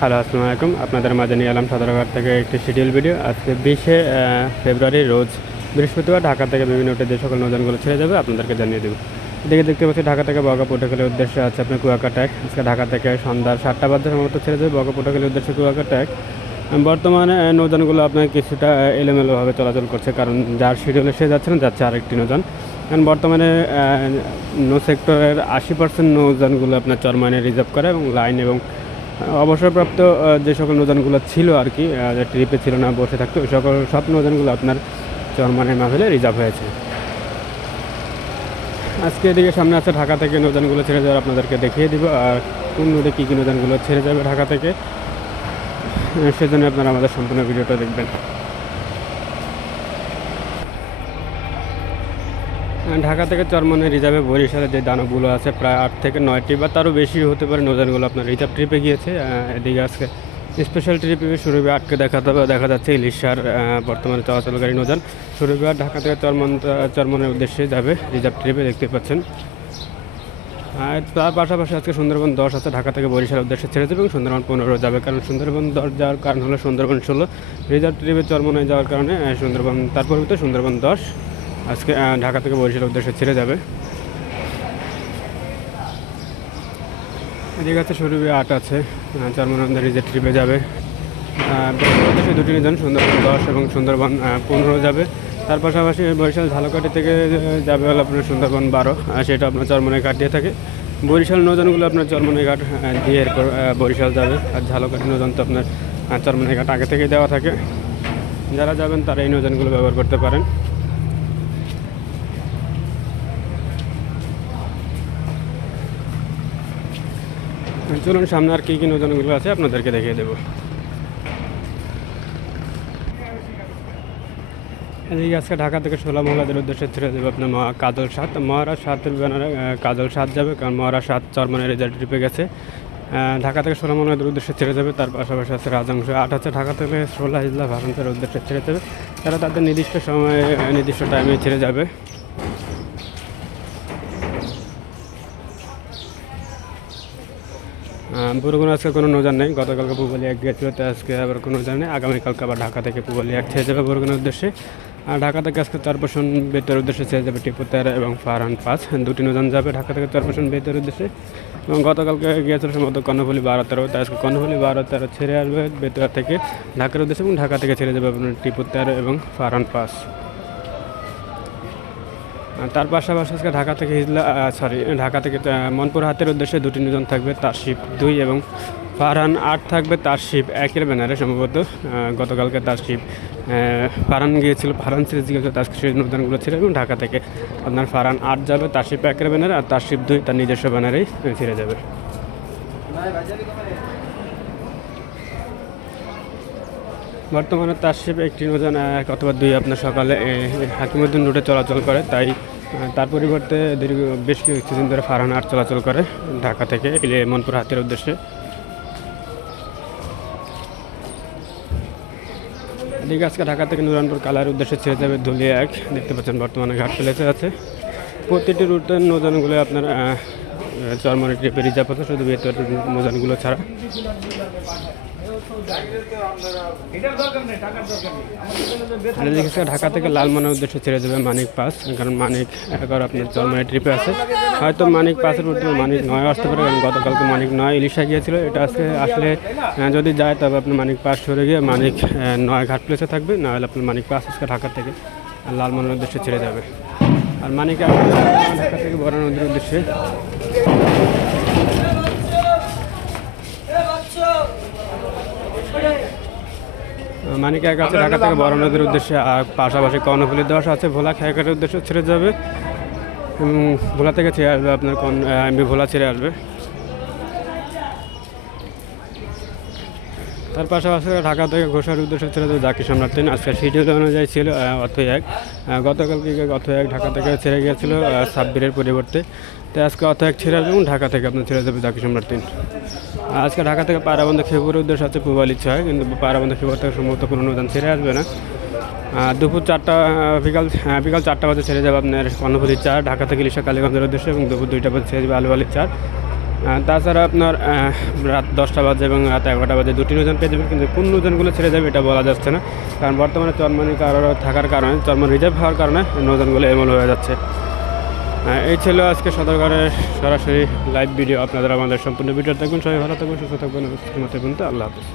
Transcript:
Hello, আসসালামু আলাইকুম। আপনাদের মাঝে নিয়ে এলাম সদরঘাট থেকে একটি শিডিউল ভিডিও। আজকে 20শে ফেব্রুয়ারি রোজ বৃহস্পতিবার ঢাকা থেকে বিভিন্ন রুটে যে সকল নৌযানগুলো ছেড়ে যাবে আপনাদেরকে জানিয়ে দেবো। এদিকে দেখতে পাচ্ছি ঢাকা থেকে বগা পটুয়াখালীর উদ্দেশ্যে আছে আপনার কুয়াকাটা ট্যাগ। আজকে ঢাকা থেকে সন্ধ্যা 7টা বাজে সম্ভবত ছেড়ে যাবে বগা পটুয়াখালীর উদ্দেশ্যে কুয়াকাটা ট্যাগ। বর্তমানে নৌযানগুলো আপনার কিছুটা এলোমেলোভাবে চলাচল করছে, কারণ যার শিডিউলে সে যাচ্ছে না, যাচ্ছে আরেকটি নৌযান। কারণ বর্তমানে নৌ সেক্টরের 80% নৌযানগুলো আপনার চরমানে রিজার্ভ করে এবং লাইন এবং অবসরপ্রাপ্ত যে সকল নৌযানগুলো ছিল আর কি, ট্রিপে ছিল না, বসে থাকতো, ওই সকল সব নৌযানগুলো আপনার চরমানের মাহফিলে রিজার্ভ হয়েছে। আজকে এদিকে সামনে আছে ঢাকা থেকে নৌযানগুলো ছেড়ে যাওয়ার আপনাদেরকে দেখিয়ে দিব, আর কোন নদী কী কী নৌযানগুলো ছেড়ে যাবে ঢাকা থেকে, সেজন্য আপনারা আমাদের সম্পূর্ণ ভিডিওটা দেখবেন। ঢাকা থেকে চরমনে রিজার্ভে বরিশালে যে দানবগুলো আছে প্রায় 8 থেকে 9টি বা তারও বেশি হতে পারে নৌযানগুলো আপনার রিজার্ভ ট্রিপে গিয়েছে। এদিকে আজকে স্পেশাল ট্রিপে সুরভি আটকে দেখা যাচ্ছে ইলিশার বর্তমানে চলাচলকারী নৌযান সুরভি আট ঢাকা থেকে চরমনের উদ্দেশ্যে যাবে রিজার্ভ ট্রিপে, দেখতে পাচ্ছেন। আর তার পাশাপাশি আজকে সুন্দরবন 10 আছে ঢাকা থেকে বরিশালের উদ্দেশ্যে ছেড়ে যাবে এবং সুন্দরবন 15 যাবে, কারণ সুন্দরবন 10 যাওয়ার কারণ হলো সুন্দরবন 16 রিজার্ভ ট্রিপে চরমনে যাওয়ার কারণে সুন্দরবন, তারপর সুন্দরবন 10 আজকে ঢাকা থেকে বরিশালের উদ্দেশ্যে ছেড়ে যাবে। এদিকে আছে সুরভি 8 আছে চরমনে রিজার্ভ ট্রিপে যাবে। উদ্দেশ্যে দুটি নৌযান সুন্দরবন 10 এবং সুন্দরবন 15 যাবে। তার পাশাপাশি বরিশাল ঝালকাঠি থেকে যাবে হলো আপনার সুন্দরবন 12, সেটা আপনার চরমনে ঘাট দিয়ে থাকে। বরিশাল নৌযানগুলো আপনার চরমনে ঘাট দিয়ে এরপর বরিশাল যাবে, আর ঝালকাঠি নৌযান তো আপনার চরমনে ঘাট আগে থেকেই দেওয়া থাকে। যারা যাবেন তারা এই নৌযানগুলো ব্যবহার করতে পারেন। চলুন সামনে আর কী কী নৌযানগুলো আছে আপনাদেরকে দেখিয়ে দেবো। এদিকে আজকে ঢাকা থেকে 16 মহলাদের উদ্দেশ্যে ছেড়ে দেবে আপনার কাজল 7, মহারাজ 7-এর ব্যানারে কাজল 7 যাবে, কারণ মহারাজ 7 চরমনের রেজাল্ট ট্রিপে গেছে। ঢাকা থেকে 16 মহলাদের উদ্দেশ্যে ছেড়ে যাবে। তার পাশাপাশি আছে রাজাংশ 8 আছে ঢাকা থেকে 16 ইজলা ভাষণের উদ্দেশ্যে ছেড়ে যাবে। তারা তাদের নির্দিষ্ট সময়ে নির্দিষ্ট টাইমে ছেড়ে যাবে। বরগুনা আজকে কোনো নৌযান নেই, গতকালকে পুবালি 1 গিয়েছিল, তো আজকে আবার কোনো নৌযান নেই। আগামীকালকে আবার ঢাকা থেকে পুবালি 1 ছেড়ে যাবে বরগুনার উদ্দেশ্যে। আর ঢাকা থেকে আজকে চরপেশন বেতের উদ্দেশ্যে ছেড়ে যাবে টিপু 13 এবং ফারহান 5, দুটি নৌযান যাবে ঢাকা থেকে চরপেশন বেতের উদ্দেশ্যে। এবং গতকালকে গিয়েছিল সম্ভবত কর্ণফুলী 12-13, তাই আজকে কর্ণফুলী 12-13 ছেড়ে আসবে বেতুয়া থেকে ঢাকার উদ্দেশ্যে, এবং ঢাকা থেকে ছেড়ে যাবে আপনার টিপু 13 এবং ফারহান 5। তার পাশাপাশি আজকে ঢাকা থেকে ঢাকা থেকে মনপুর হাতের উদ্দেশ্যে দুটি নৌযান থাকবে, তারশিপ 2 এবং ফারহান 8 থাকবে তারশিপ 1-এর ব্যানারে। সম্ভবত গতকালকে তারশিপ ফারহান গিয়েছিল, ফারহান সিরিজ গিয়েছিল, তার সেই নৌযানগুলো ছিল, এবং ঢাকা থেকে আপনার ফারহান 8 যাবে তারশিপ 1-এর ব্যানারে, আর তারশিপ 2 তার নিজস্ব ব্যানারেই ছেড়ে যাবে। বর্তমানে তারশিপ একটি নৌযান 1 অথবা 2 আপনার সকালে হাকিমুদ্দিন রুটে চলাচল করে, তাই তার পরিবর্তে বেশ কিছুদিন ধরে ফারহান 8 চলাচল করে ঢাকা থেকে মনপুর হাতের উদ্দেশ্যে। এদিকে আজকে ঢাকা থেকে নুরানপুর কালার উদ্দেশ্যে ছেড়ে যাবে ধুলিয়া 1, দেখতে পাচ্ছেন বর্তমানে ঘাট প্লেসে আছে। প্রতিটি রুটের নৌযানগুলো আপনার চরমনে ট্রিপে রিজার্ভ আছে, শুধু বেতুয়ার নৌযানগুলো ছাড়া। ঢাকা থেকে লালমনের উদ্দেশ্যে ছেড়ে যাবে মানিক 5, কারণ মানিক 11 আপনার চরমনে ট্রিপে আছে। হয়তো মানিক 5-এর উদ্দেশ্যে মানিক 9 আসতে পারে, কারণ গতকালকে মানিক 9 ইলিশা গিয়েছিল। এটা আজকে আসলে যদি যায় তবে আপনার মানিক 5 সরে গিয়ে মানিক 9 ঘাট প্লেসে থাকবে, না হলে আপনার মানিক 5 আজকে ঢাকা থেকে লালমনের উদ্দেশ্যে ছেড়ে যাবে। আর মানিক ঢাকা থেকে বড় নদীর উদ্দেশ্যে মানিক 1 আছে ঢাকা থেকে বড় নদীর উদ্দেশ্যে, আর পাশাপাশি কর্ণফুলী 10 আছে ভোলা খেয়াঘাটের উদ্দেশ্যে ছেড়ে যাবে। ভোলা থেকে ছেড়ে আসবে আপনার এমবি ভোলা ছেড়ে আসবে। তার পাশাপাশি ঢাকা থেকে ঘোষার উদ্দেশ্যে ছেড়ে যাবে জাকির সম্রাট 3। আজকে শিডিউল অনুযায়ী ছিল অথই 1, গতকালকে অথই 1 ঢাকা থেকে ছেড়ে গিয়েছিল সাব্বিরের পরিবর্তে, তাই আজকে অথই 1 ছেড়ে আসবে এবং ঢাকা থেকে আপনার ছেড়ে যাবে জাকির সম্রাট 3। আজকে ঢাকা থেকে পায়রাবন্ধ খেপুরের উদ্দেশ্যে আছে পুবালি 6, কিন্তু পায়রাবন্ধ খেপুর থেকে সম্ভবত কোনো নৌযান ছেড়ে আসবে না। দুপুর 4টা বিকাল 4টা বাজে ছেড়ে যাবে আপনার কর্ণফুলী 4 ঢাকা থেকে ইলিশা কালীগঞ্জের উদ্দেশ্যে, এবং দুপুর 2টা বাজে ছেড়ে যাবে আলুয়ালি 4। তাছাড়া আপনার রাত 10টা বাজে এবং রাত 11টা বাজে দুটি নৌযান পেয়ে যাবেন, কিন্তু কোন নৌযানগুলো ছেড়ে যাবে এটা বলা যাচ্ছে না, কারণ বর্তমানে চরমানি থাকার কারণে, চরমান রিজার্ভ হওয়ার কারণে নৌযানগুলো এমল হয়ে যাচ্ছে। এই ছিল আজকে সদরঘাটের সরাসরি লাইভ ভিডিও। আপনারা আমাদের সম্পূর্ণ ভিডিও দেখবেন। সবাই ভালো থাকবেন, সুস্থ থাকবেন। আল্লাহ হাফিজ।